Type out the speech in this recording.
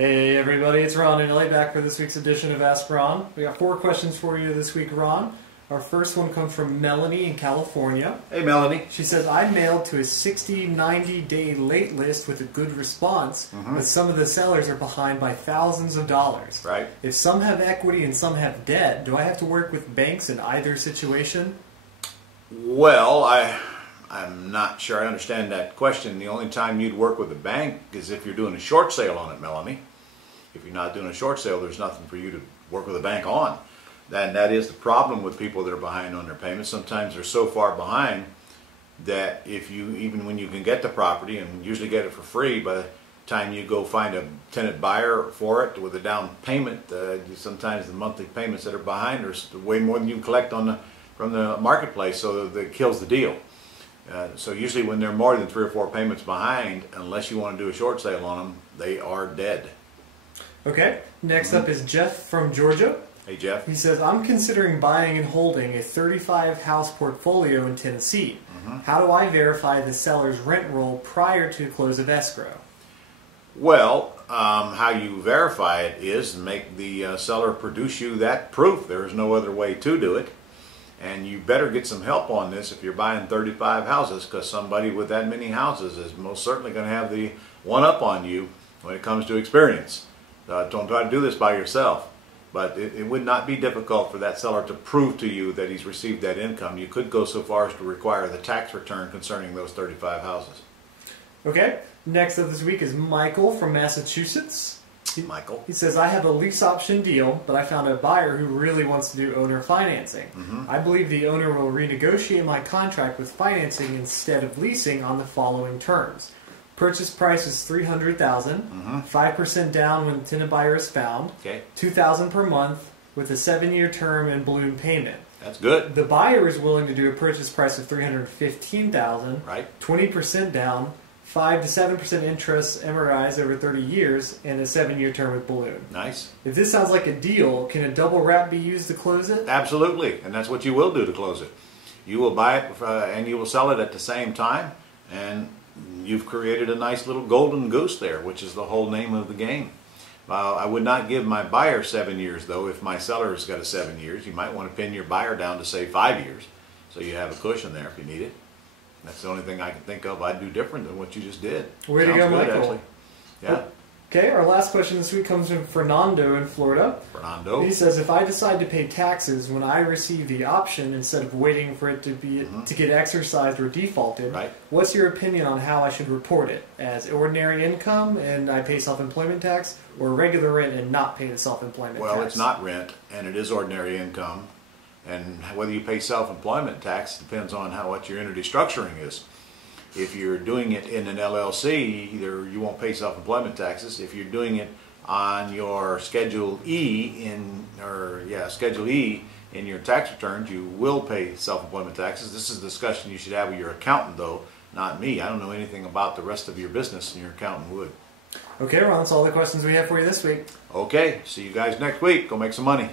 Hey everybody, it's Ron and Ellie back for this week's edition of Ask Ron. We got 4 questions for you this week, Ron. Our first one comes from Melanie in California. Hey Melanie. She says, I mailed to a 60-90 day late list with a good response, but some of the sellers are behind by thousands of dollars. Right. If some have equity and some have debt, do I have to work with banks in either situation? Well, I'm not sure I understand that question. The only time you'd work with a bank is if you're doing a short sale on it, Melanie. If you're not doing a short sale, there's nothing for you to work with a bank on. And that is the problem with people that are behind on their payments. Sometimes they're so far behind that even when you can get the property, and usually get it for free, by the time you go find a tenant buyer for it with a down payment, sometimes the monthly payments that are behind are way more than you can collect from the marketplace, so that kills the deal. So usually when they're more than 3 or 4 payments behind, unless you want to do a short sale on them, they are dead. Okay, next up is Jeff from Georgia. Hey Jeff. He says, I'm considering buying and holding a 35 house portfolio in Tennessee. How do I verify the seller's rent roll prior to close of escrow? Well, how you verify it is make the seller produce you that proof. There is no other way to do it. And you better get some help on this if you're buying 35 houses, because somebody with that many houses is most certainly going to have the one up on you when it comes to experience. Don't try to do this by yourself. But it would not be difficult for that seller to prove to you that he's received that income. You could go so far as to require the tax return concerning those 35 houses. Okay, next up this week is Michael from Massachusetts. Michael. He says, I have a lease option deal, but I found a buyer who really wants to do owner financing. I believe the owner will renegotiate my contract with financing instead of leasing on the following terms. Purchase price is $300,000, 5% down when the tenant buyer is found, $2,000 per month with a 7-year term and balloon payment. That's good. The buyer is willing to do a purchase price of $315,000, right? 20% down, 5 to 7% interest amortized over 30 years, and a 7-year term with balloon. Nice. If this sounds like a deal, can a double wrap be used to close it? Absolutely, and that's what you will do to close it. You will buy it and you will sell it at the same time, and you've created a nice little golden goose there, which is the whole name of the game. I would not give my buyer 7 years, though. If my seller's got a 7 years, you might want to pin your buyer down to, say, 5 years, so you have a cushion there if you need it. That's the only thing I can think of I'd do different than what you just did. Way to go, Michael. Actually. Yeah. Okay, our last question this week comes from Fernando in Florida. Fernando. He says, if I decide to pay taxes when I receive the option instead of waiting for it to get exercised or defaulted, what's your opinion on how I should report it? As ordinary income and I pay self-employment tax, or regular rent and not pay the self-employment tax? Well, it's not rent, and it is ordinary income. And whether you pay self-employment tax depends on what your entity structuring is. If you're doing it in an LLC, either you won't pay self-employment taxes. If you're doing it on your Schedule E in your tax returns, you will pay self-employment taxes. This is a discussion you should have with your accountant, though, not me. I don't know anything about the rest of your business, and your accountant would. Okay, Ron, that's all the questions we have for you this week. Okay, see you guys next week. Go make some money.